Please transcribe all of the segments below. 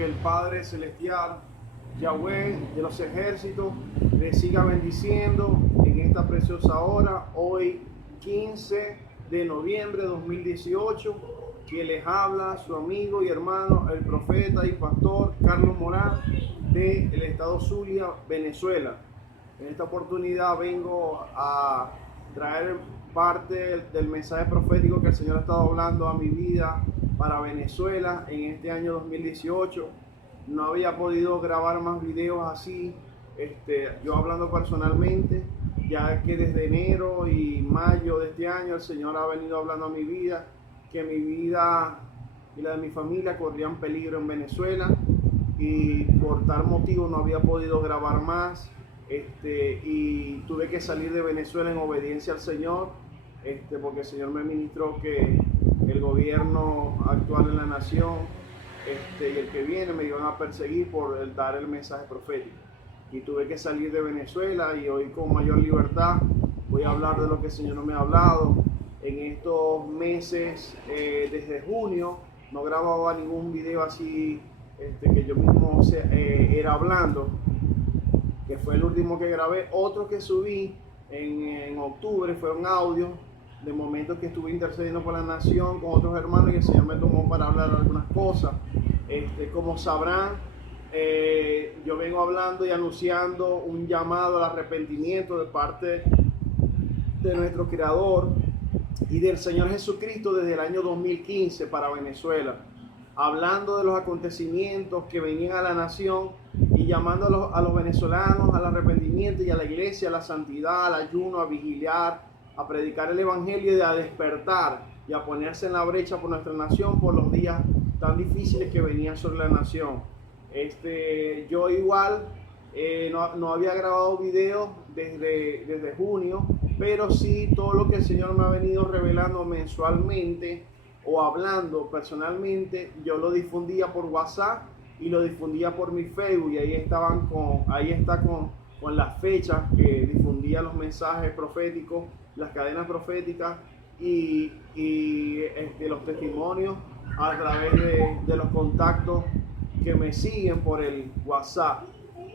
que el Padre Celestial, Yahweh de los ejércitos, les siga bendiciendo en esta preciosa hora, hoy 15 de noviembre de 2018, que les habla su amigo y hermano, el profeta y pastor Carlos Morán, del estado Zulia, Venezuela. En esta oportunidad vengo a traer parte del mensaje profético que el Señor ha estado hablando a mi vida para Venezuela en este año 2018. No había podido grabar más videos así, yo hablando personalmente, ya que desde enero y mayo de este año el Señor ha venido hablando a mi vida, que mi vida y la de mi familia corrían peligro en Venezuela, y por tal motivo no había podido grabar más. Y tuve que salir de Venezuela en obediencia al Señor, porque el Señor me ministró que el gobierno actual en la nación y el que viene me iban a perseguir por dar el mensaje profético, y tuve que salir de Venezuela, y hoy con mayor libertad voy a hablar de lo que el Señor me ha hablado. En estos meses, desde junio, no grababa ningún video así que yo mismo era hablando, que fue el último que grabé. Otro que subí en octubre fue un audio de momentos que estuve intercediendo por la nación con otros hermanos, y el Señor me tomó para hablar algunas cosas. Como sabrán, yo vengo hablando y anunciando un llamado al arrepentimiento de parte de nuestro Creador y del Señor Jesucristo desde el año 2015 para Venezuela, hablando de los acontecimientos que venían a la nación y llamando a los venezolanos al arrepentimiento, y a la iglesia a la santidad, al ayuno, a vigiliar, a predicar el evangelio y a despertar y a ponerse en la brecha por nuestra nación por los días tan difíciles que venían sobre la nación. Yo igual no había grabado videos desde junio, pero sí todo lo que el Señor me ha venido revelando mensualmente o hablando personalmente, yo lo difundía por WhatsApp y lo difundía por mi Facebook, y ahí está con las fechas que difundía los mensajes proféticos, las cadenas proféticas y los testimonios a través de los contactos que me siguen por el WhatsApp.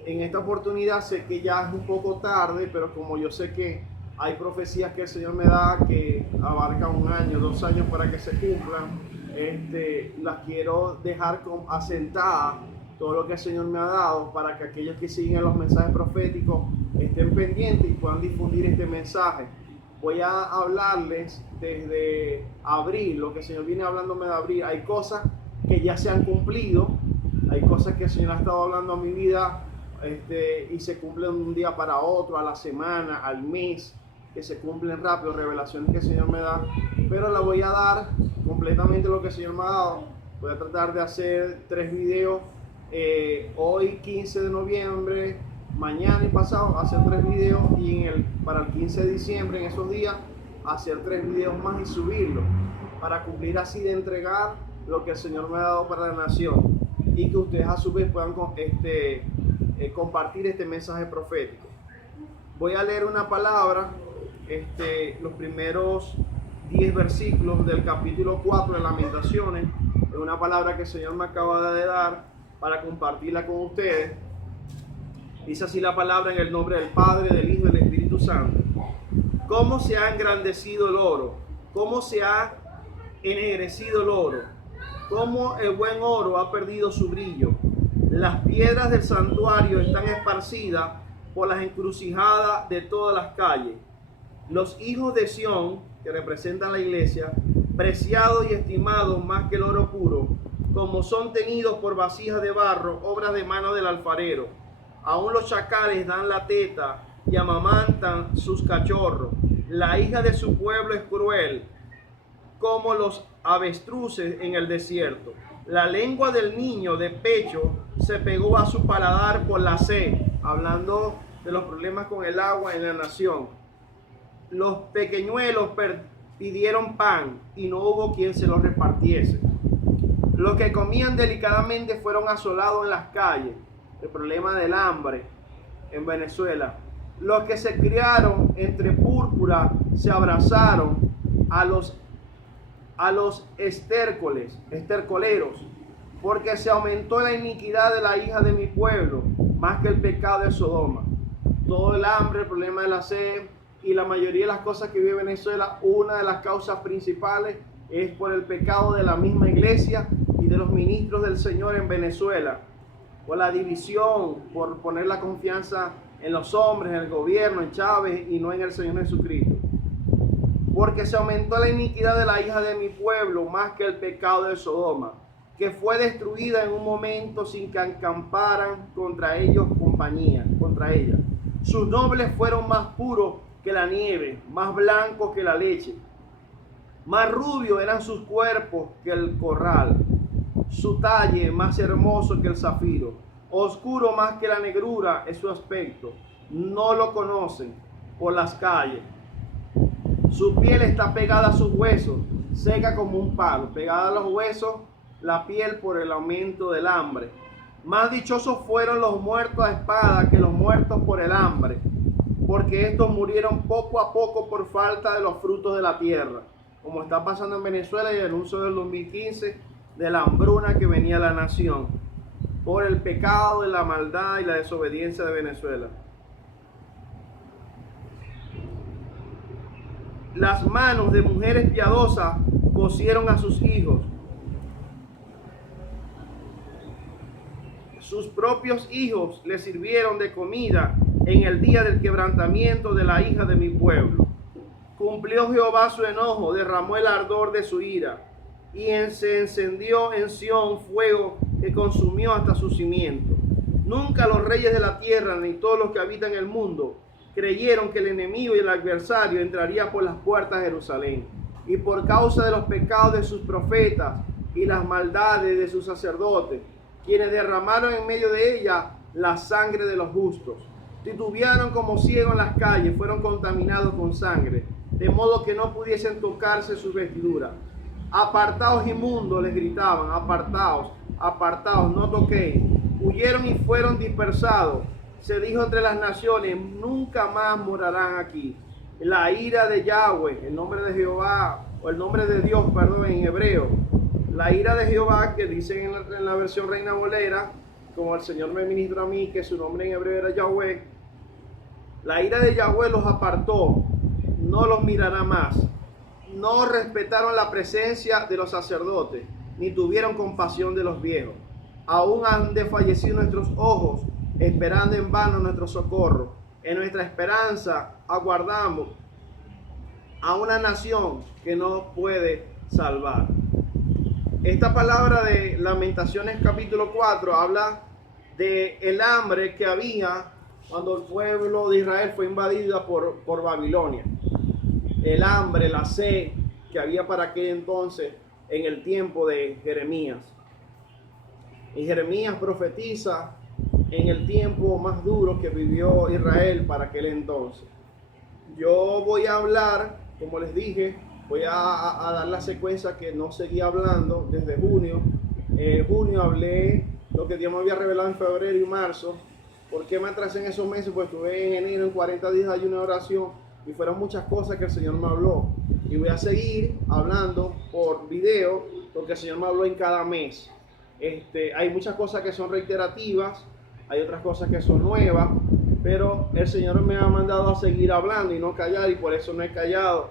En esta oportunidad sé que ya es un poco tarde, pero como yo sé que hay profecías que el Señor me da que abarcan 1 año, 2 años para que se cumplan, las quiero dejar asentadas, todo lo que el Señor me ha dado, para que aquellos que siguen los mensajes proféticos estén pendientes y puedan difundir este mensaje. Voy a hablarles desde abril, lo que el Señor viene hablándome de abril. Hay cosas que ya se han cumplido, hay cosas que el Señor ha estado hablando a mi vida y se cumplen de un día para otro, a la semana, al mes, que se cumplen rápido, revelaciones que el Señor me da, pero la voy a dar completamente lo que el Señor me ha dado. Voy a tratar de hacer 3 videos, hoy 15 de noviembre, mañana y pasado hacer 3 videos, y para el 15 de diciembre, en esos días, hacer 3 videos más y subirlos, para cumplir así de entregar lo que el Señor me ha dado para la nación, y que ustedes a su vez puedan compartir este mensaje profético. Voy a leer una palabra, los primeros 10 versículos del capítulo 4 de Lamentaciones. Es una palabra que el Señor me acaba de dar para compartirla con ustedes. Dice así la palabra: en el nombre del Padre, del Hijo y del Espíritu Santo. ¿Cómo se ha engrandecido el oro? ¿Cómo se ha ennegrecido el oro? ¿Cómo el buen oro ha perdido su brillo? Las piedras del santuario están esparcidas por las encrucijadas de todas las calles. Los hijos de Sión, que representan la iglesia, preciados y estimados más que el oro puro, como son tenidos por vasijas de barro, obras de mano del alfarero. Aún los chacales dan la teta y amamantan sus cachorros. La hija de su pueblo es cruel, como los avestruces en el desierto. La lengua del niño de pecho se pegó a su paladar por la sed, hablando de los problemas con el agua en la nación. Los pequeñuelos pidieron pan y no hubo quien se los repartiese. Los que comían delicadamente fueron asolados en las calles. El problema del hambre en Venezuela. Los que se criaron entre púrpura se abrazaron a los estercoleros. porque se aumentó la iniquidad de la hija de mi pueblo, más que el pecado de Sodoma. Todo el hambre, el problema de la sed y la mayoría de las cosas que vive Venezuela, una de las causas principales es por el pecado de la misma iglesia y de los ministros del Señor en Venezuela, por la división, por poner la confianza en los hombres, en el gobierno, en Chávez y no en el Señor Jesucristo. Porque se aumentó la iniquidad de la hija de mi pueblo más que el pecado de Sodoma, que fue destruida en un momento sin que acamparan contra ellos compañía, contra ella. Sus nobles fueron más puros que la nieve, más blancos que la leche. Más rubios eran sus cuerpos que el corral, su talle más hermoso que el zafiro. Oscuro más que la negrura es su aspecto. No lo conocen por las calles. Su piel está pegada a sus huesos, seca como un palo, pegada a los huesos, la piel por el aumento del hambre. Más dichosos fueron los muertos a espada que los muertos por el hambre, porque estos murieron poco a poco por falta de los frutos de la tierra, como está pasando en Venezuela y el anuncio del 2015 de la hambruna que venía a la nación, por el pecado de la maldad y la desobediencia de Venezuela. Las manos de mujeres piadosas cosieron a sus hijos. Sus propios hijos le sirvieron de comida en el día del quebrantamiento de la hija de mi pueblo. Cumplió Jehová su enojo, derramó el ardor de su ira, y se encendió en Sión fuego que consumió hasta su cimiento. Nunca los reyes de la tierra, ni todos los que habitan el mundo, creyeron que el enemigo y el adversario entraría por las puertas de Jerusalén. Y por causa de los pecados de sus profetas y las maldades de sus sacerdotes, quienes derramaron en medio de ella la sangre de los justos, titubearon como ciegos en las calles, fueron contaminados con sangre, de modo que no pudiesen tocarse sus vestiduras. Apartaos inmundos, les gritaban, apartaos, apartaos, no toquéis. Huyeron y fueron dispersados. Se dijo entre las naciones, nunca más morarán aquí. La ira de Yahweh, el nombre de Jehová, o el nombre de Dios, perdón, en hebreo. La ira de Jehová, que dicen en la versión Reina Valera, como el Señor me ministró a mí, que su nombre en hebreo era Yahweh. La ira de Yahweh los apartó, no los mirará más. No respetaron la presencia de los sacerdotes, ni tuvieron compasión de los viejos. Aún han desfallecido nuestros ojos, esperando en vano nuestro socorro. En nuestra esperanza aguardamos a una nación que no puede salvar. Esta palabra de Lamentaciones capítulo 4 habla de el hambre que había cuando el pueblo de Israel fue invadido por Babilonia. El hambre, la sed que había para aquel entonces en el tiempo de Jeremías. Y Jeremías profetiza en el tiempo más duro que vivió Israel para aquel entonces. Yo voy a hablar, como les dije, voy a dar la secuencia que no seguía hablando desde junio. En junio hablé lo que Dios me había revelado en febrero y marzo. ¿Por qué me atrasé en esos meses? Pues estuve en enero en 40 días de ayuno y oración y fueron muchas cosas que el Señor me habló. Y voy a seguir hablando por video porque el Señor me habló en cada mes. Hay muchas cosas que son reiterativas, hay otras cosas que son nuevas, pero el Señor me ha mandado a seguir hablando y no callar, y por eso no he callado.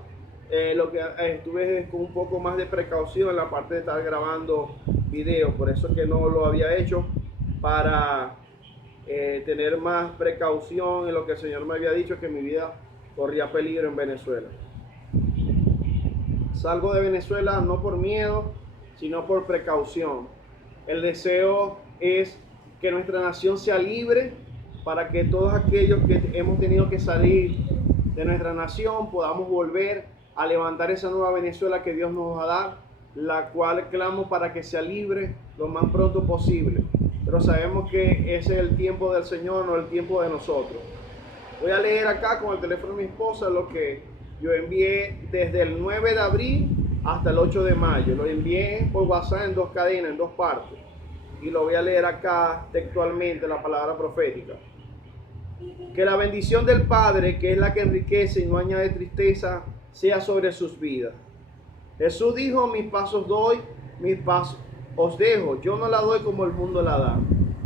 Lo que estuve con un poco más de precaución en la parte de estar grabando video, por eso es que no lo había hecho, para tener más precaución en lo que el Señor me había dicho, que mi vida corría peligro en Venezuela. Salgo de Venezuela no por miedo, sino por precaución. El deseo es que nuestra nación sea libre, para que todos aquellos que hemos tenido que salir de nuestra nación podamos volver a levantar esa nueva Venezuela que Dios nos va a dar, la cual clamo para que sea libre lo más pronto posible. Pero sabemos que ese es el tiempo del Señor, no el tiempo de nosotros. Voy a leer acá con el teléfono de mi esposa lo que yo envié desde el 9 de abril hasta el 8 de mayo. Lo envié por WhatsApp en dos cadenas, en dos partes. Y lo voy a leer acá textualmente, la palabra profética. Que la bendición del Padre, que es la que enriquece y no añade tristeza, sea sobre sus vidas. Jesús dijo, mis pasos doy, mis pasos os dejo, yo no la doy como el mundo la da.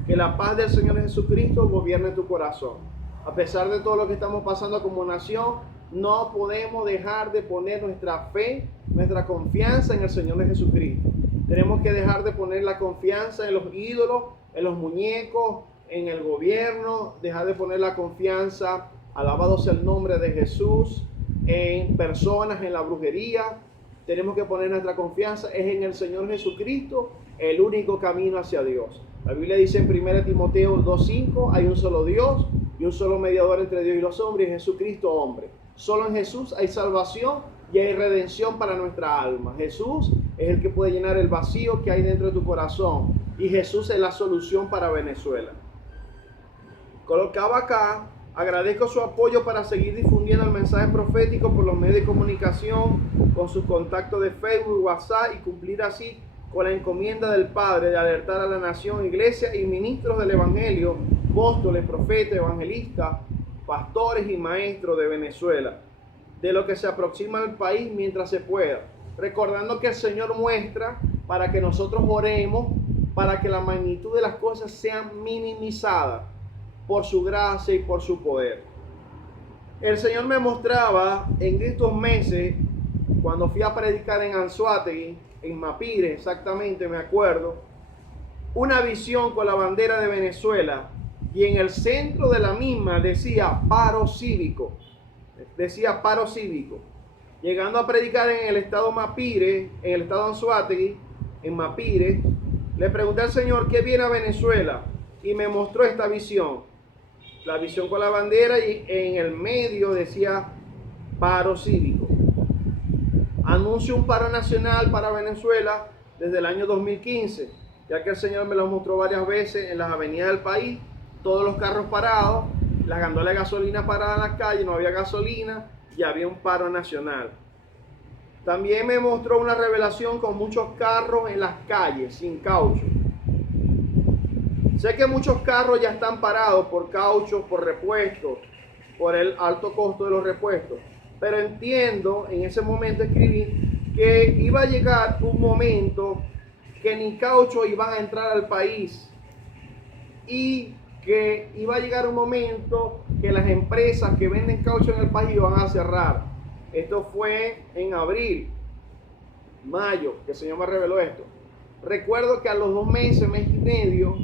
Que la paz del Señor Jesucristo gobierne tu corazón. A pesar de todo lo que estamos pasando como nación, no podemos dejar de poner nuestra fe, nuestra confianza en el Señor Jesucristo. Tenemos que dejar de poner la confianza en los ídolos, en los muñecos, en el gobierno, dejar de poner la confianza, alabado sea el nombre de Jesús, en personas, en la brujería. Tenemos que poner nuestra confianza es en el Señor Jesucristo, el único camino hacia Dios. La Biblia dice en 1 Timoteo 2:5, hay un solo Dios y un solo mediador entre Dios y los hombres, Jesucristo hombre. Solo en Jesús hay salvación y hay redención para nuestra alma. Jesús es el que puede llenar el vacío que hay dentro de tu corazón y Jesús es la solución para Venezuela. Colocaba acá, agradezco su apoyo para seguir difundiendo el mensaje profético por los medios de comunicación, con sus contactos de Facebook, WhatsApp y cumplir así con la encomienda del Padre de alertar a la nación, iglesia y ministros del Evangelio, apóstoles, profetas, evangelistas, pastores y maestros de Venezuela, de lo que se aproxima al país mientras se pueda, recordando que el Señor muestra para que nosotros oremos, para que la magnitud de las cosas sean minimizadas por su gracia y por su poder. El Señor me mostraba en estos meses, cuando fui a predicar en Anzoátegui, en Mapire, exactamente me acuerdo, una visión con la bandera de Venezuela y en el centro de la misma decía paro cívico. Decía paro cívico. Llegando a predicar en el estado Mapire, en el estado Anzoátegui, en Mapire, le pregunté al Señor qué viene a Venezuela y me mostró esta visión. La visión con la bandera y en el medio decía paro cívico. Anuncio un paro nacional para Venezuela desde el año 2015, ya que el Señor me lo mostró varias veces en las avenidas del país, todos los carros parados, las gandolas de gasolina paradas en las calles, no había gasolina y había un paro nacional. También me mostró una revelación con muchos carros en las calles sin caucho. Sé que muchos carros ya están parados por caucho, por repuestos, por el alto costo de los repuestos. Pero entiendo, en ese momento escribí, que iba a llegar un momento que ni caucho iban a entrar al país y que iba a llegar un momento que las empresas que venden caucho en el país iban a cerrar. Esto fue en abril, mayo, que el Señor me reveló esto. Recuerdo que a los 2 meses, mes y medio,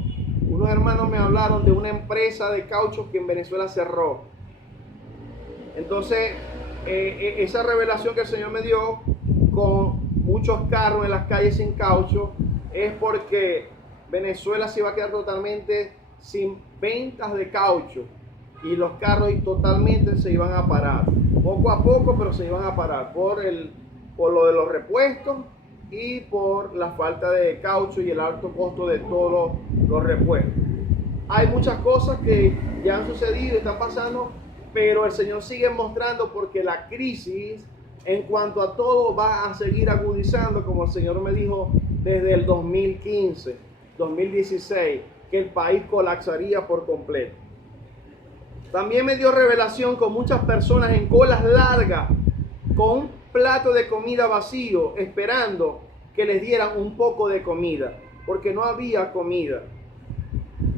unos hermanos me hablaron de una empresa de caucho que en Venezuela cerró. Entonces, esa revelación que el Señor me dio con muchos carros en las calles sin caucho es porque Venezuela se iba a quedar totalmente sin ventas de caucho y los carros totalmente se iban a parar. Poco a poco, pero se iban a parar por lo de los repuestos y por la falta de caucho y el alto costo de todos los repuestos. Hay muchas cosas que ya han sucedido y están pasando, pero el Señor sigue mostrando porque la crisis en cuanto a todo va a seguir agudizando, como el Señor me dijo desde el 2015, 2016, que el país colapsaría por completo. También me dio revelación con muchas personas en colas largas, con un plato de comida vacío, esperando que les dieran un poco de comida, porque no había comida.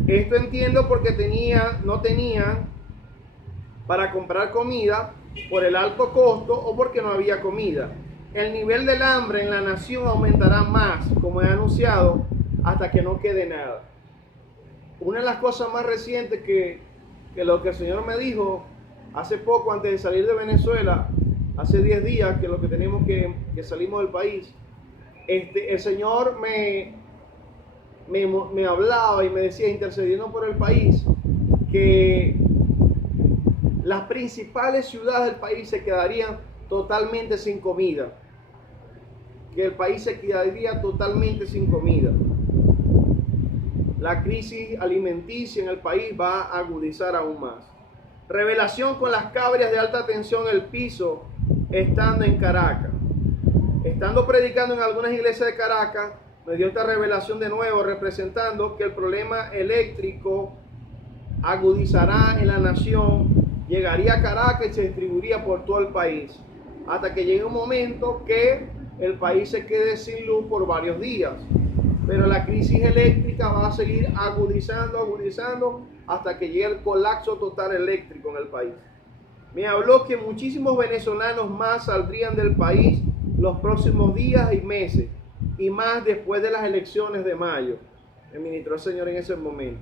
Esto entiendo porque no tenían para comprar comida por el alto costo o porque no había comida. El nivel del hambre en la nación aumentará más, como he anunciado, hasta que no quede nada. Una de las cosas más recientes que lo que el Señor me dijo hace poco, antes de salir de Venezuela, hace 10 días que lo que tenemos que salimos del país, el Señor me hablaba y me decía, intercediendo por el país, que las principales ciudades del país se quedarían totalmente sin comida. Que el país se quedaría totalmente sin comida. La crisis alimenticia en el país va a agudizar aún más. Revelación con las cabrias de alta tensión en el piso, estando en Caracas. Estando predicando en algunas iglesias de Caracas, me dio esta revelación de nuevo, representando que el problema eléctrico agudizará en la nación, llegaría a Caracas y se distribuiría por todo el país, hasta que llegue un momento que el país se quede sin luz por varios días. pero la crisis eléctrica va a seguir agudizando hasta que llegue el colapso total eléctrico en el país. Me habló que muchísimos venezolanos más saldrían del país los próximos días y meses, y más después de las elecciones de mayo. Me ministró el Señor en ese momento.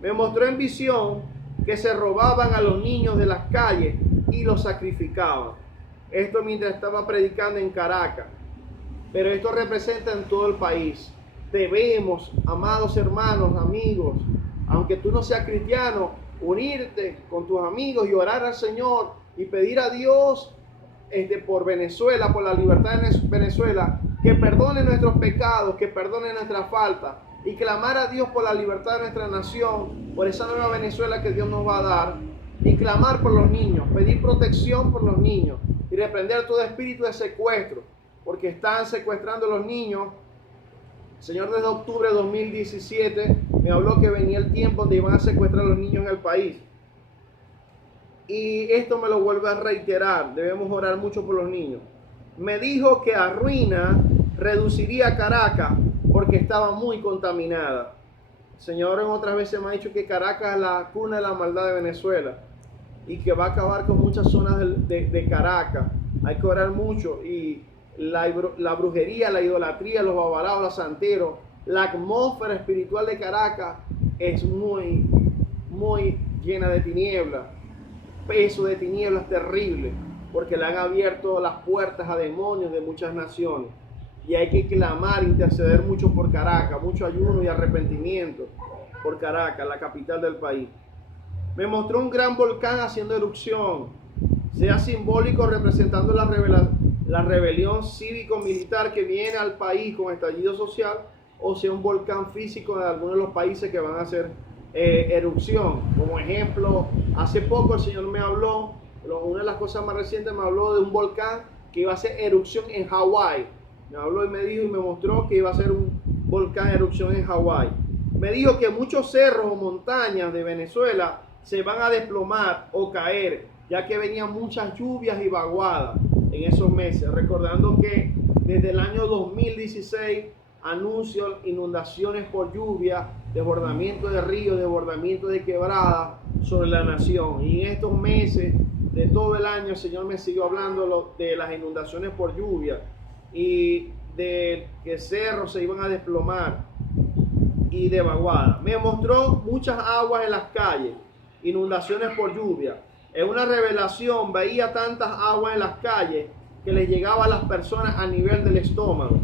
Me mostró en visión que se robaban a los niños de las calles y los sacrificaban. Esto mientras estaba predicando en Caracas. Pero esto representa en todo el país. Debemos, amados hermanos, amigos, aunque tú no seas cristiano, unirte con tus amigos y orar al Señor y pedir a Dios por Venezuela, por la libertad de Venezuela, que perdone nuestros pecados, que perdone nuestras faltas, y clamar a Dios por la libertad de nuestra nación, por esa nueva Venezuela que Dios nos va a dar, y clamar por los niños, pedir protección por los niños y reprender todo espíritu de secuestro, porque están secuestrando a los niños. El Señor desde octubre de 2017 me habló que venía el tiempo donde iban a secuestrar a los niños en el país. Y esto me lo vuelve a reiterar, debemos orar mucho por los niños. Me dijo que Arruina reduciría Caracas porque estaba muy contaminada. El Señor en otras veces me ha dicho que Caracas es la cuna de la maldad de Venezuela y que va a acabar con muchas zonas de Caracas. Hay que orar mucho, y la brujería, la idolatría, los babalaos, los santeros, la atmósfera espiritual de Caracas es muy llena de tinieblas, peso de tinieblas terrible, porque le han abierto las puertas a demonios de muchas naciones. Y hay que clamar, interceder mucho por Caracas, mucho ayuno y arrepentimiento por Caracas, la capital del país. Me mostró un gran volcán haciendo erupción, sea simbólico representando la rebelión cívico-militar que viene al país con estallido social, o sea un volcán físico de algunos de los países que van a hacer erupción. Como ejemplo, hace poco el Señor me habló, una de las cosas más recientes, me habló de un volcán que iba a hacer erupción en Hawái. Me habló y me dijo y me mostró que iba a ser un volcán erupción en Hawái. Me dijo que muchos cerros o montañas de Venezuela se van a desplomar o caer, ya que venían muchas lluvias y vaguadas en esos meses. Recordando que desde el año 2016 anunció inundaciones por lluvia, desbordamiento de ríos, desbordamiento de quebradas sobre la nación. Y en estos meses de todo el año el Señor me siguió hablando de las inundaciones por lluvia y de que cerros se iban a desplomar y de vaguada. Me mostró muchas aguas en las calles, inundaciones por lluvia. En una revelación veía tantas aguas en las calles que les llegaba a las personas a nivel del estómago,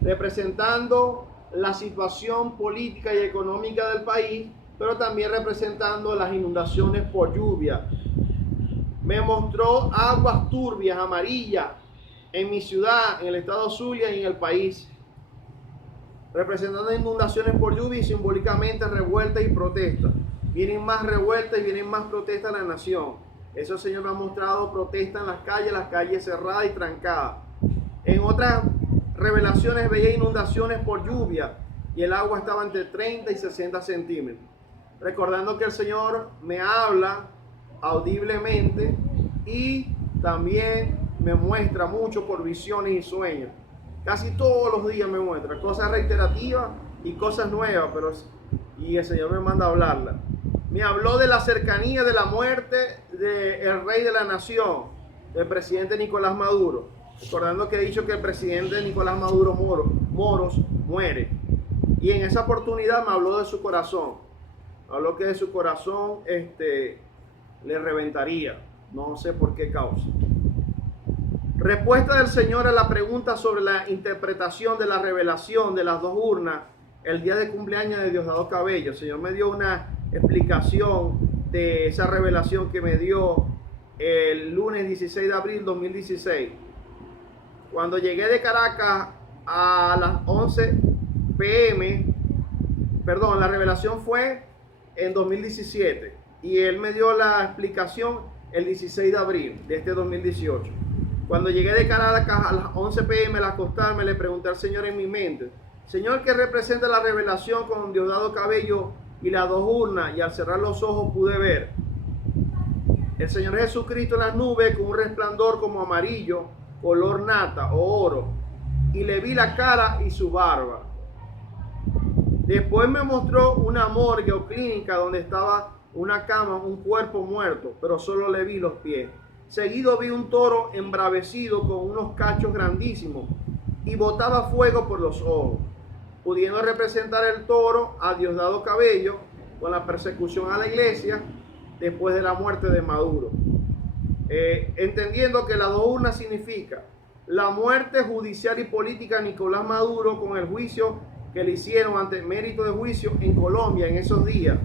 representando la situación política y económica del país, pero también representando las inundaciones por lluvia. Me mostró aguas turbias, amarillas, en mi ciudad, en el estado Zulia y en el país, representando inundaciones por lluvia y simbólicamente revueltas y protestas. Vienen más revueltas y vienen más protestas en la nación. Eso el Señor me ha mostrado, protestas en las calles cerradas y trancadas. En otras revelaciones veía inundaciones por lluvia y el agua estaba entre 30 y 60 centímetros. Recordando que el Señor me habla audiblemente y también me muestra mucho por visiones y sueños. Casi todos los días me muestra cosas reiterativas y cosas nuevas, y el Señor me manda a hablarla. Me habló de la cercanía de la muerte del rey de la nación, del presidente Nicolás Maduro. Recordando que he dicho que el presidente Nicolás Maduro Moros muere. Y en esa oportunidad me habló de su corazón. Habló que de su corazón le reventaría. No sé por qué causa. Respuesta del Señor a la pregunta sobre la interpretación de la revelación de las dos urnas el día de cumpleaños de Diosdado Cabello. El Señor me dio una explicación de esa revelación que me dio el lunes 16 de abril 2016. Cuando llegué de Caracas a las 11 p.m., perdón, la revelación fue en 2017 y él me dio la explicación el 16 de abril de este 2018. Cuando llegué de Caracas a las 11 p.m. al acostarme, le pregunté al Señor en mi mente: Señor, ¿qué representa la revelación con Diosdado Cabello y las dos urnas? Y al cerrar los ojos pude ver el Señor Jesucristo en las nubes con un resplandor como amarillo, color nata o oro, y le vi la cara y su barba. Después me mostró una morgue o clínica donde estaba una cama, un cuerpo muerto, pero solo le vi los pies. Seguido vi un toro embravecido con unos cachos grandísimos y botaba fuego por los ojos, pudiendo representar el toro a Diosdado Cabello con la persecución a la iglesia después de la muerte de Maduro. Entendiendo que las dos urnas significa la muerte judicial y política de Nicolás Maduro con el juicio que le hicieron ante el mérito de juicio en Colombia en esos días.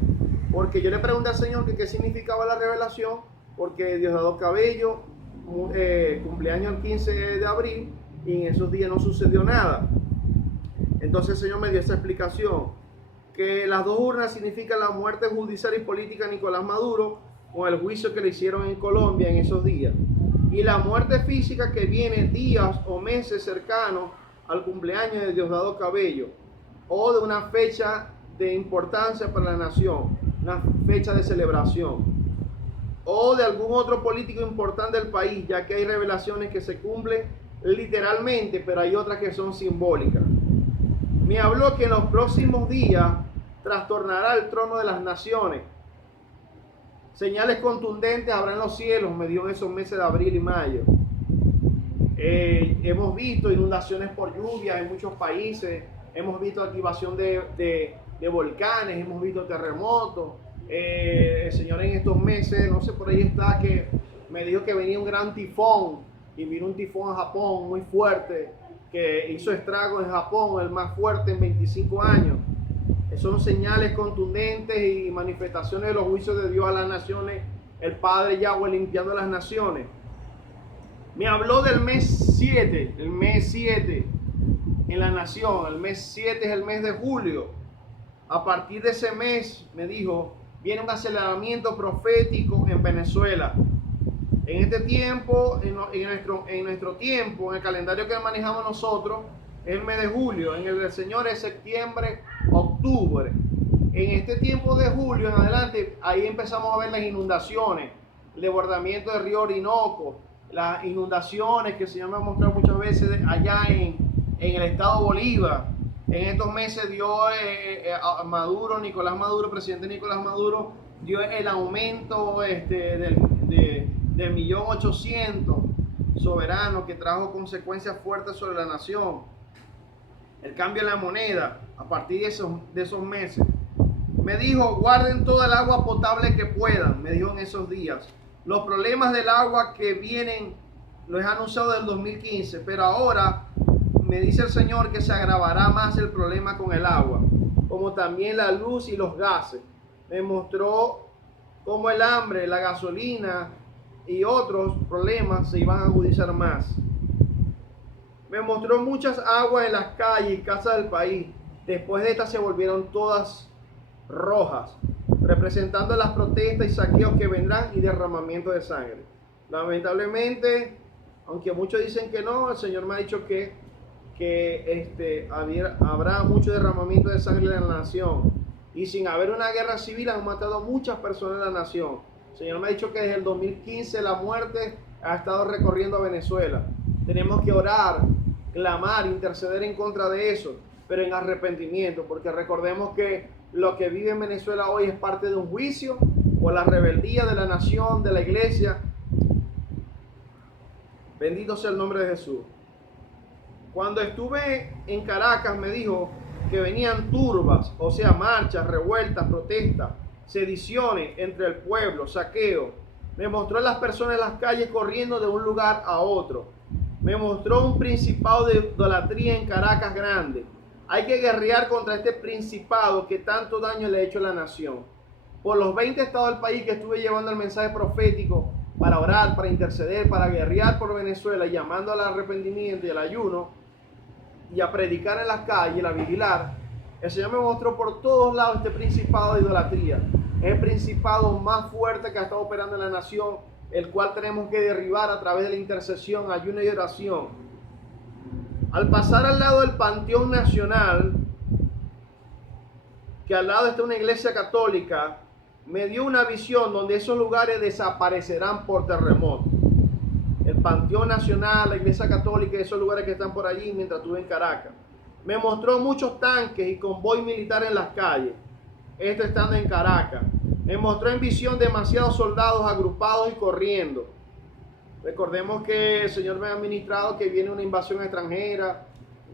Porque yo le pregunté al Señor que qué significaba la revelación, porque Diosdado Cabello cumpleaños el 15 de abril y en esos días no sucedió nada. Entonces el Señor me dio esa explicación, que las dos urnas significan la muerte judicial y política de Nicolás Maduro con el juicio que le hicieron en Colombia en esos días, y la muerte física que viene días o meses cercanos al cumpleaños de Diosdado Cabello o de una fecha de importancia para la nación, una fecha de celebración, o de algún otro político importante del país, ya que hay revelaciones que se cumplen literalmente, pero hay otras que son simbólicas. Me habló que en los próximos días trastornará el trono de las naciones. Señales contundentes habrá en los cielos, me dio en esos meses de abril y mayo. Hemos visto inundaciones por lluvia en muchos países, hemos visto activación de volcanes, hemos visto terremotos. El Señor en estos meses, no sé, por ahí está, que me dijo que venía un gran tifón, y vino un tifón a Japón muy fuerte, que hizo estragos en Japón, el más fuerte en 25 años. Son señales contundentes y manifestaciones de los juicios de Dios a las naciones, el Padre Yahweh limpiando las naciones. Me habló del mes 7, el mes 7 en la nación. El mes 7 es el mes de julio. A partir de ese mes, me dijo, viene un aceleramiento profético en Venezuela. En este tiempo, en nuestro tiempo, en el calendario que manejamos nosotros, es el mes de julio. En el del Señor es septiembre, octubre. En este tiempo de julio en adelante, ahí empezamos a ver las inundaciones, el desbordamiento del río Orinoco, las inundaciones que el Señor me ha mostrado muchas veces allá en el estado Bolívar. En estos meses dio Maduro, Nicolás Maduro, presidente Nicolás Maduro, dio el aumento del 1.800.000 soberano, que trajo consecuencias fuertes sobre la nación. El cambio en la moneda a partir de esos meses. Me dijo, guarden toda el agua potable que puedan, me dijo en esos días. Los problemas del agua que vienen los he anunciado del 2015, pero ahora me dice el Señor que se agravará más el problema con el agua, como también la luz y los gases. Me mostró cómo el hambre, la gasolina y otros problemas se iban a agudizar más. Me mostró muchas aguas en las calles y casas del país. Después de estas se volvieron todas rojas, representando las protestas y saqueos que vendrán y derramamiento de sangre. Lamentablemente, aunque muchos dicen que no, el Señor me ha dicho que habrá mucho derramamiento de sangre en la nación. Y sin haber una guerra civil han matado muchas personas en la nación. El Señor me ha dicho que desde el 2015 la muerte ha estado recorriendo a Venezuela. Tenemos que orar, clamar, interceder en contra de eso, pero en arrepentimiento, porque recordemos que lo que vive en Venezuela hoy es parte de un juicio por la rebeldía de la nación, de la iglesia. Bendito sea el nombre de Jesús. Cuando estuve en Caracas me dijo que venían turbas, o sea, marchas, revueltas, protestas, sediciones entre el pueblo, saqueo. Me mostró a las personas en las calles corriendo de un lugar a otro. Me mostró un principado de idolatría en Caracas grande. Hay que guerrear contra este principado que tanto daño le ha hecho a la nación. Por los 20 estados del país que estuve llevando el mensaje profético para orar, para interceder, para guerrear por Venezuela, llamando al arrepentimiento y al ayuno, y a predicar en las calles, a vigilar, el Señor me mostró por todos lados este principado de idolatría. Es el principado más fuerte que ha estado operando en la nación, el cual tenemos que derribar a través de la intercesión, ayuno y oración. Al pasar al lado del Panteón Nacional, que al lado está una iglesia católica, me dio una visión donde esos lugares desaparecerán por terremoto. El Panteón Nacional, la iglesia católica, esos lugares que están por allí mientras estuve en Caracas. Me mostró muchos tanques y convoy militar en las calles. Esto estando en Caracas. Me mostró en visión demasiados soldados agrupados y corriendo. Recordemos que el Señor me ha ministrado que viene una invasión extranjera,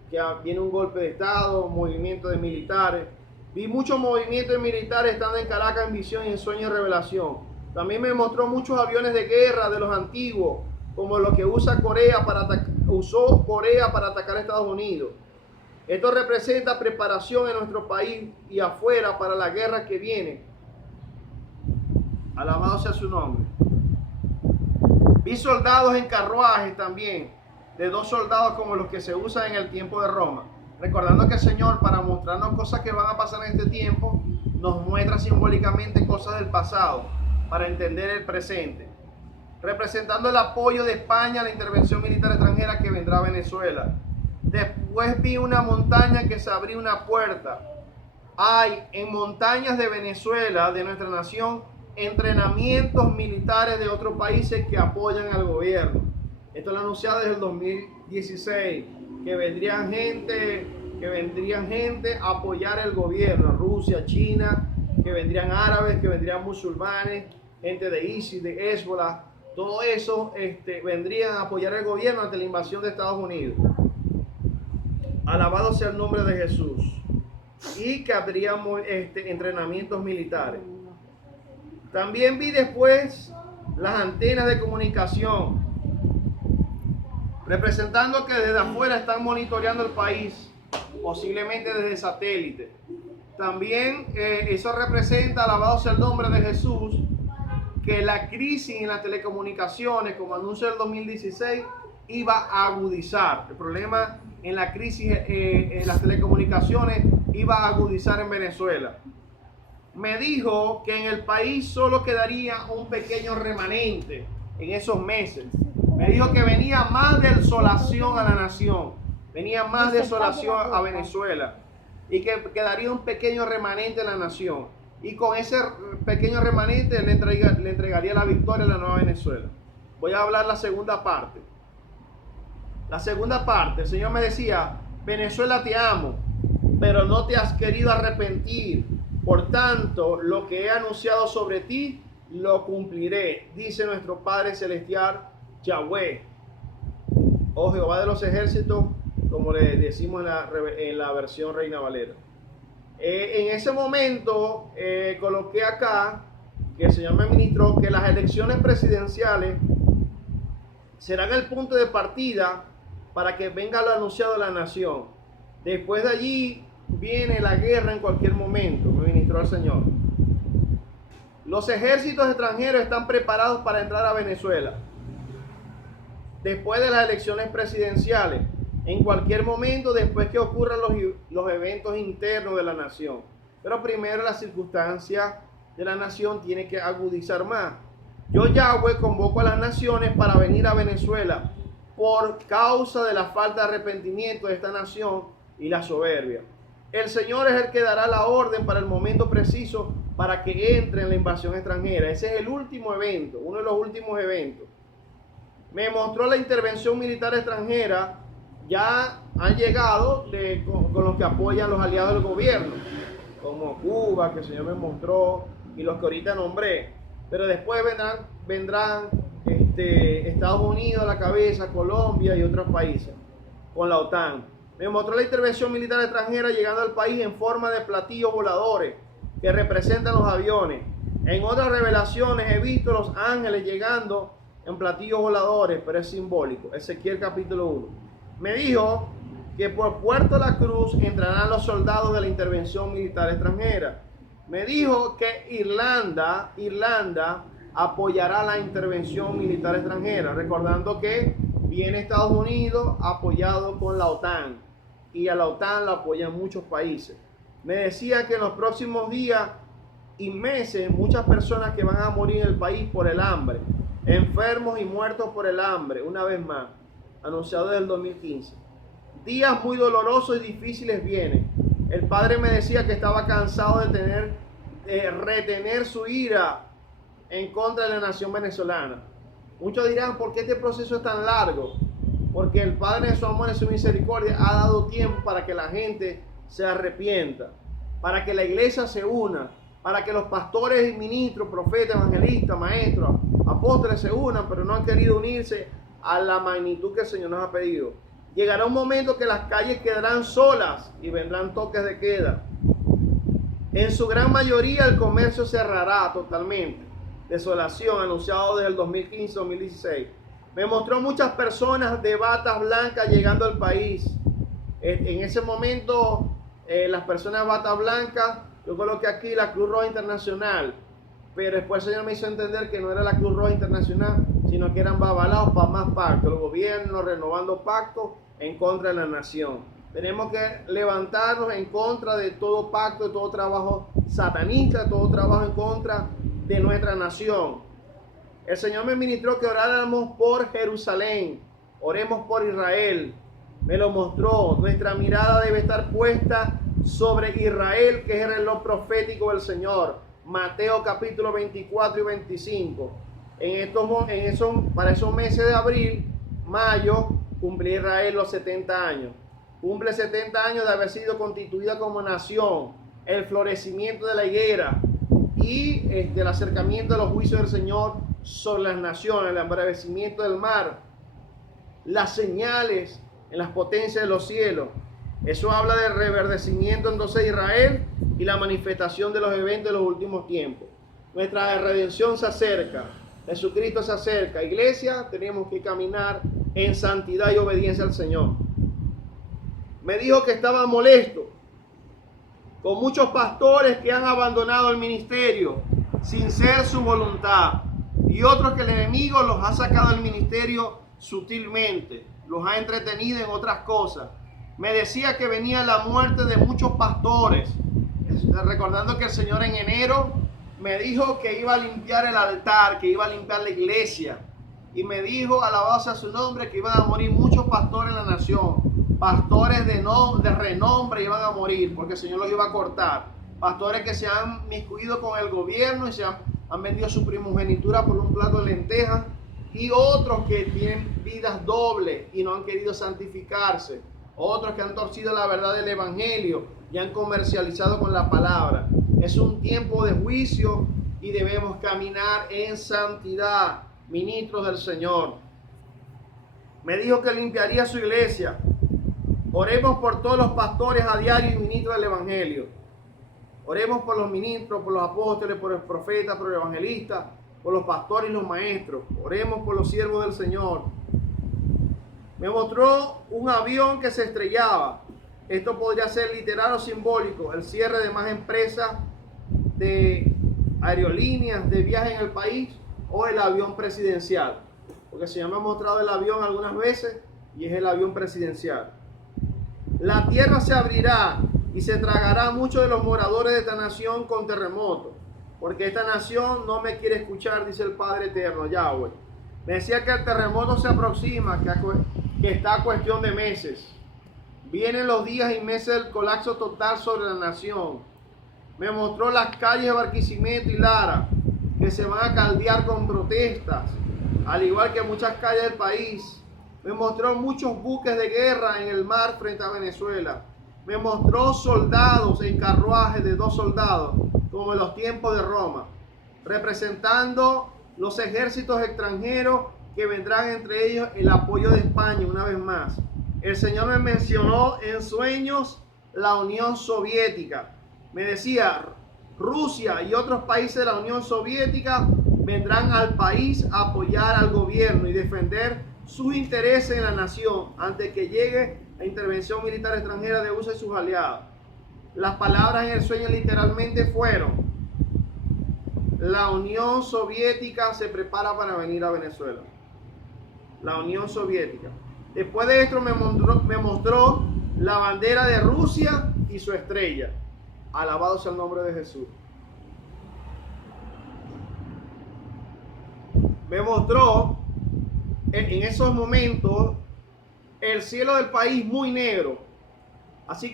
que viene un golpe de Estado, movimiento de militares. Vi muchos movimientos de militares estando en Caracas en visión y en sueño y revelación. También me mostró muchos aviones de guerra de los antiguos, como los que usó Corea para atacar a Estados Unidos. Esto representa preparación en nuestro país y afuera para la guerra que viene. Alabado sea su nombre. Vi soldados en carruajes también, de 2 soldados como los que se usan en el tiempo de Roma. Recordando que el Señor, para mostrarnos cosas que van a pasar en este tiempo, nos muestra simbólicamente cosas del pasado, para entender el presente. Representando el apoyo de España a la intervención militar extranjera que vendrá a Venezuela. Después vi una montaña que se abrió una puerta. Hay en montañas de Venezuela, de nuestra nación, entrenamientos militares de otros países que apoyan al gobierno. Esto lo anunciado desde el 2016, que vendrían gente a apoyar el gobierno, Rusia, China, que vendrían árabes, que vendrían musulmanes, gente de ISIS, de Hezbollah, todo eso vendrían a apoyar el gobierno ante la invasión de Estados Unidos. Alabado sea el nombre de Jesús. Y que habríamos entrenamientos militares. También vi después las antenas de comunicación, representando que desde afuera están monitoreando el país, posiblemente desde satélite. También eso representa, alabado sea el nombre de Jesús, que la crisis en las telecomunicaciones, como anunció el 2016, iba a agudizar. El problema en la crisis en las telecomunicaciones iba a agudizar en Venezuela. Me dijo que en el país solo quedaría un pequeño remanente en esos meses. Me dijo que venía más desolación a la nación, venía más desolación a Venezuela y que quedaría un pequeño remanente en la nación. Y con ese pequeño remanente le entregaría la victoria a la nueva Venezuela. Voy a hablar la segunda parte. La segunda parte, el Señor me decía: Venezuela, te amo, pero no te has querido arrepentir. Por tanto, lo que he anunciado sobre ti, lo cumpliré, dice nuestro Padre Celestial, Yahweh, o Jehová de los ejércitos, como le decimos en la versión Reina Valera. En ese momento, coloqué acá, que el Señor me ministró, que las elecciones presidenciales serán el punto de partida para que venga lo anunciado de la nación. Después de allí viene la guerra en cualquier momento, me ministró el Señor. Los ejércitos extranjeros están preparados para entrar a Venezuela después de las elecciones presidenciales, en cualquier momento después que ocurran los eventos internos de la nación. Pero primero la circunstancia de la nación tiene que agudizar más. Yo, Yahweh, convoco a las naciones para venir a Venezuela por causa de la falta de arrepentimiento de esta nación y la soberbia. El Señor es el que dará la orden para el momento preciso para que entre en la invasión extranjera. Ese es el último evento, uno de los últimos eventos. Me mostró la intervención militar extranjera. Ya han llegado con los que apoyan los aliados del gobierno, como Cuba, que el Señor me mostró, y los que ahorita nombré. Pero después vendrán Estados Unidos a la cabeza, Colombia y otros países con la OTAN. Me mostró la intervención militar extranjera llegando al país en forma de platillos voladores que representan los aviones. En otras revelaciones he visto los ángeles llegando en platillos voladores, pero es simbólico. Ezequiel capítulo 1. Me dijo que por Puerto La Cruz entrarán los soldados de la intervención militar extranjera. Me dijo que Irlanda apoyará la intervención militar extranjera, recordando que viene Estados Unidos apoyado con la OTAN, y a la OTAN la apoyan muchos países. Me decía que en los próximos días y meses muchas personas que van a morir en el país por el hambre, enfermos y muertos por el hambre, una vez más, anunciado desde el 2015. Días muy dolorosos y difíciles vienen. El Padre me decía que estaba cansado de retener su ira en contra de la nación venezolana. Muchos dirán: ¿por qué este proceso es tan largo? porque el Padre de su amor y su misericordia ha dado tiempo para que la gente se arrepienta, para que la iglesia se una, para que los pastores y ministros, profetas, evangelistas, maestros, apóstoles se unan, pero no han querido unirse a la magnitud que el Señor nos ha pedido. Llegará un momento que las calles quedarán solas y vendrán toques de queda. En su gran mayoría el comercio cerrará totalmente. Desolación anunciado desde el 2015-2016. Me mostró muchas personas de batas blancas llegando al país. En ese momento, las personas de batas blancas, yo coloqué aquí la Cruz Roja Internacional, pero después el Señor me hizo entender que no era la Cruz Roja Internacional, sino que eran babalaos para más pactos, el gobierno renovando pactos en contra de la nación. Tenemos que levantarnos en contra de todo pacto, de todo trabajo satanista, de todo trabajo en contra de nuestra nación. El Señor me ministró que oráramos por Jerusalén, oremos por Israel. Me lo mostró. Nuestra mirada debe estar puesta sobre Israel, que es el reloj profético del Señor. Mateo capítulo 24 y 25. Para esos meses de abril, mayo, cumple Israel los 70 años. Cumple 70 años de haber sido constituida como nación. El florecimiento de la higuera y el acercamiento de los juicios del Señor sobre las naciones, el embravecimiento del mar, las señales en las potencias de los cielos. Eso habla del reverdecimiento entonces de Israel y la manifestación de los eventos de los últimos tiempos. Nuestra redención se acerca, Jesucristo se acerca. Iglesia, tenemos que caminar en santidad y obediencia al Señor. Me dijo que estaba molesto con muchos pastores que han abandonado el ministerio sin ser su voluntad, y otros que el enemigo los ha sacado del ministerio sutilmente, los ha entretenido en otras cosas. Me decía que venía la muerte de muchos pastores, recordando que el Señor en enero me dijo que iba a limpiar el altar, que iba a limpiar la iglesia, y me dijo, alabado sea su nombre, que iban a morir muchos pastores en la nación. Pastores de renombre iban a morir porque el Señor los iba a cortar. Pastores que se han miscuido con el gobierno y han vendido su primogenitura por un plato de lentejas, y otros que tienen vidas dobles y no han querido santificarse, otros que han torcido la verdad del evangelio y han comercializado con la palabra. Es un tiempo de juicio y debemos caminar en santidad, ministros del Señor. Me dijo que limpiaría su iglesia. Oremos por todos los pastores a diario y ministros del evangelio. Oremos por los ministros, por los apóstoles, por los profetas, por los evangelistas, por los pastores y los maestros. Oremos por los siervos del Señor. Me mostró un avión que se estrellaba. Esto podría ser literal o simbólico. El cierre de más empresas de aerolíneas, de viaje en el país, o el avión presidencial. Porque el Señor me ha mostrado el avión algunas veces y es el avión presidencial. La tierra se abrirá y se tragará a muchos de los moradores de esta nación con terremotos, porque esta nación no me quiere escuchar, dice el Padre Eterno, Yahweh. Me decía que el terremoto se aproxima, que está a cuestión de meses. Vienen los días y meses del colapso total sobre la nación. Me mostró las calles de Barquisimeto y Lara, que se van a caldear con protestas, al igual que muchas calles del país. Me mostró muchos buques de guerra en el mar frente a Venezuela. Me mostró soldados en carruajes de 2 soldados, como en los tiempos de Roma, representando los ejércitos extranjeros que vendrán, entre ellos el apoyo de España una vez más. El Señor me mencionó en sueños la Unión Soviética. Me decía, Rusia y otros países de la Unión Soviética vendrán al país a apoyar al gobierno y defender sus intereses en la nación antes que llegue la intervención militar extranjera de USA y sus aliados. Las palabras en el sueño literalmente fueron: la Unión Soviética se prepara para venir a Venezuela. La Unión Soviética. Después de esto me mostró la bandera de Rusia y su estrella. Alabado sea el nombre de Jesús. Me mostró en esos momentos el cielo del país muy negro, así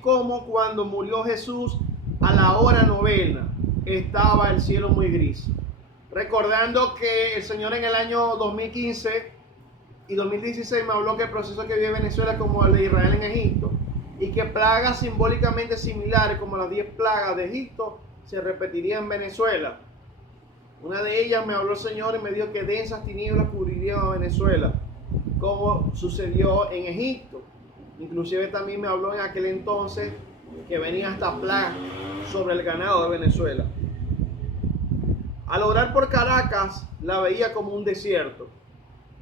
como cuando murió Jesús a la hora novena, estaba el cielo muy gris. Recordando que el Señor en el año 2015 y 2016 me habló que el proceso que vive Venezuela es como el de Israel en Egipto, y que plagas simbólicamente similares como las 10 plagas de Egipto se repetirían en Venezuela. Una de ellas me habló el Señor y me dijo que densas tinieblas cubrirían a Venezuela, como sucedió en Egipto. Inclusive también me habló en aquel entonces que venía esta plaga sobre el ganado de Venezuela. Al orar por Caracas, la veía como un desierto,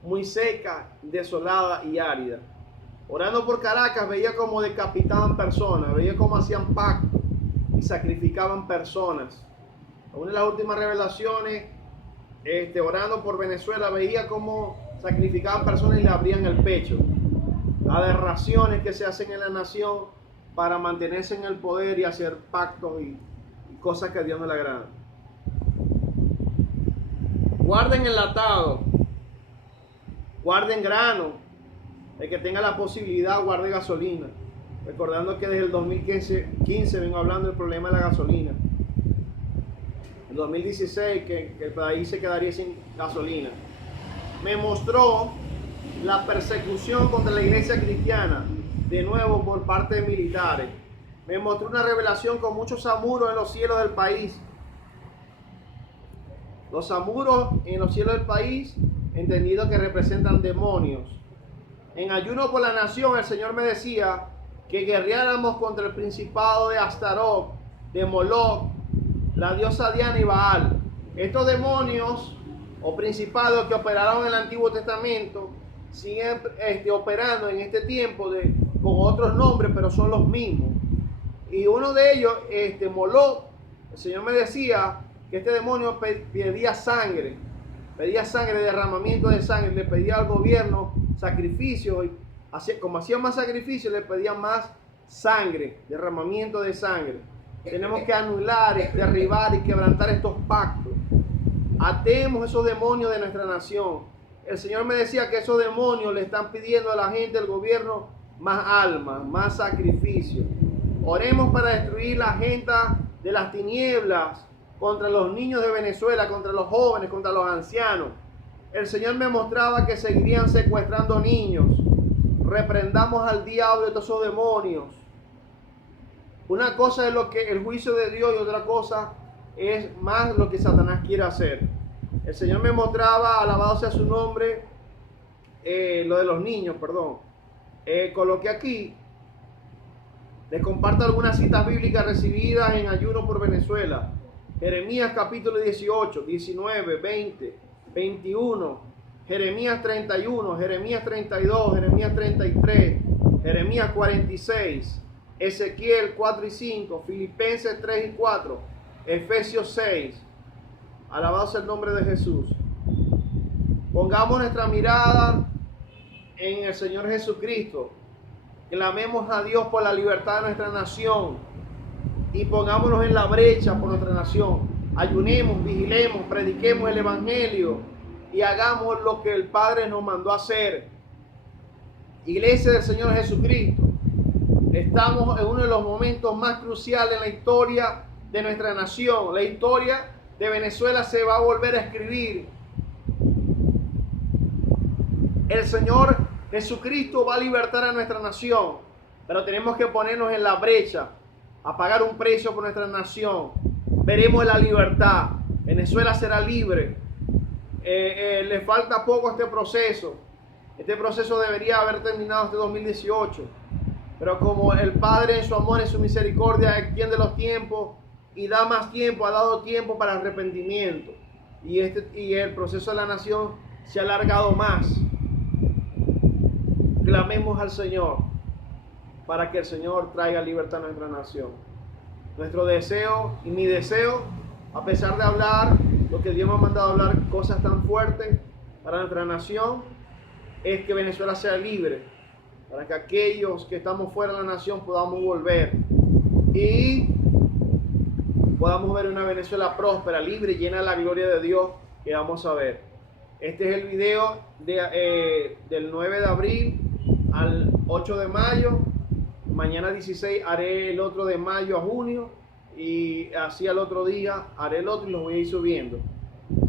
muy seca, desolada y árida. Orando por Caracas, veía como decapitaban personas, veía como hacían pactos y sacrificaban personas. Una de las últimas revelaciones, orando por Venezuela, veía como sacrificaban personas y le abrían el pecho. Aberraciones que se hacen en la nación para mantenerse en el poder y hacer pactos y cosas que a Dios no le agradan. Guarden enlatado, guarden grano, el que tenga la posibilidad guarde gasolina. Recordando que desde el 2015 vengo hablando del problema de la gasolina. En 2016 que el país se quedaría sin gasolina. Me mostró la persecución contra la iglesia cristiana, de nuevo por parte de militares. Me mostró una revelación con muchos amuros en los cielos del país. Los amuros en los cielos del país, entendido que representan demonios. En ayuno por la nación, el Señor me decía que guerreáramos contra el principado de Astarot, de Moloch, la diosa Diana y Baal. Estos demonios o principados que operaron en el Antiguo Testamento siguen operando en este tiempo con otros nombres, pero son los mismos. Y uno de ellos, Moloch, el Señor me decía que este demonio pedía sangre, derramamiento de sangre, le pedía al gobierno sacrificio, y como hacía más sacrificio, le pedía más sangre, derramamiento de sangre. Tenemos que anular, derribar y quebrantar estos pactos. Atemos esos demonios de nuestra nación. El Señor me decía que esos demonios le están pidiendo a la gente del gobierno más almas, más sacrificio. Oremos para destruir la agenda de las tinieblas contra los niños de Venezuela, contra los jóvenes, contra los ancianos. El Señor me mostraba que seguirían secuestrando niños. Reprendamos al diablo de todos esos demonios. Una cosa es lo que el juicio de Dios y otra cosa es más lo que Satanás quiere hacer. El Señor me mostraba, alabado sea su nombre, lo de los niños, perdón. Coloqué aquí, les comparto algunas citas bíblicas recibidas en ayuno por Venezuela. Jeremías capítulo 18, 19, 20, 21, Jeremías 31, Jeremías 32, Jeremías 33, Jeremías 46, Ezequiel 4 y 5, Filipenses 3 y 4, Efesios 6. Alabado sea el nombre de Jesús. Pongamos nuestra mirada en el Señor Jesucristo. Clamemos a Dios por la libertad de nuestra nación y pongámonos en la brecha por nuestra nación. Ayunemos, vigilemos, prediquemos el Evangelio y hagamos lo que el Padre nos mandó a hacer. Iglesia del Señor Jesucristo, estamos en uno de los momentos más cruciales en la historia de nuestra nación. La historia de Venezuela se va a volver a escribir. El Señor Jesucristo va a libertar a nuestra nación, pero tenemos que ponernos en la brecha, a pagar un precio por nuestra nación. Veremos la libertad. Venezuela será libre. Le falta poco a este proceso. Este proceso debería haber terminado este 2018. Pero como el Padre en su amor y su misericordia extiende los tiempos y da más tiempo, ha dado tiempo para arrepentimiento. Y el proceso de la nación se ha alargado más. Clamemos al Señor para que el Señor traiga libertad a nuestra nación. Nuestro deseo y mi deseo, a pesar de hablar lo que Dios me ha mandado a hablar, cosas tan fuertes para nuestra nación, es que Venezuela sea libre, para que aquellos que estamos fuera de la nación podamos volver y podamos ver una Venezuela próspera, libre, llena de la gloria de Dios que vamos a ver. Este es el video del 9 de abril al 8 de mayo. Mañana 16 haré el otro de mayo a junio y así al otro día haré el otro y los voy a ir subiendo.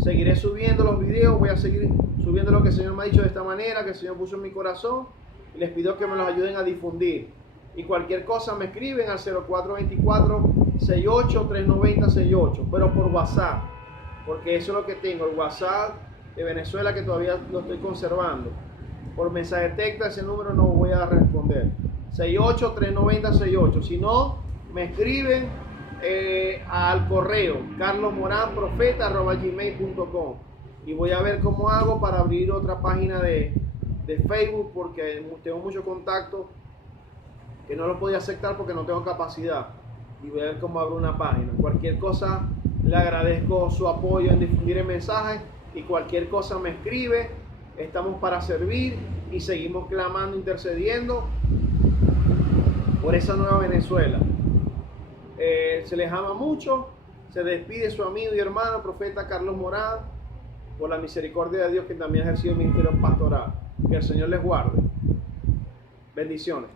Seguiré subiendo los videos, voy a seguir subiendo lo que el Señor me ha dicho de esta manera, que el Señor puso en mi corazón, y les pido que me los ayuden a difundir. Y cualquier cosa me escriben al 0424-68-390-68, pero por WhatsApp, porque eso es lo que tengo, el WhatsApp de Venezuela, que todavía lo estoy conservando. Por mensaje de texto ese número no voy a responder. 68-390-68. Si no, me escriben al correo carlosmoranprofeta@gmail.com, y voy a ver cómo hago para abrir otra página de Facebook, porque tengo mucho contacto que no lo podía aceptar porque no tengo capacidad, y voy a ver cómo abro una página. Cualquier cosa, le agradezco su apoyo en difundir el mensaje, y cualquier cosa me escribe. Estamos para servir y seguimos clamando, intercediendo por esa nueva Venezuela. Se les ama mucho. Se despide su amigo y hermano, profeta Carlos Morán, por la misericordia de Dios, que también ha ejercido el ministerio pastoral. Que el Señor les guarde. Bendiciones.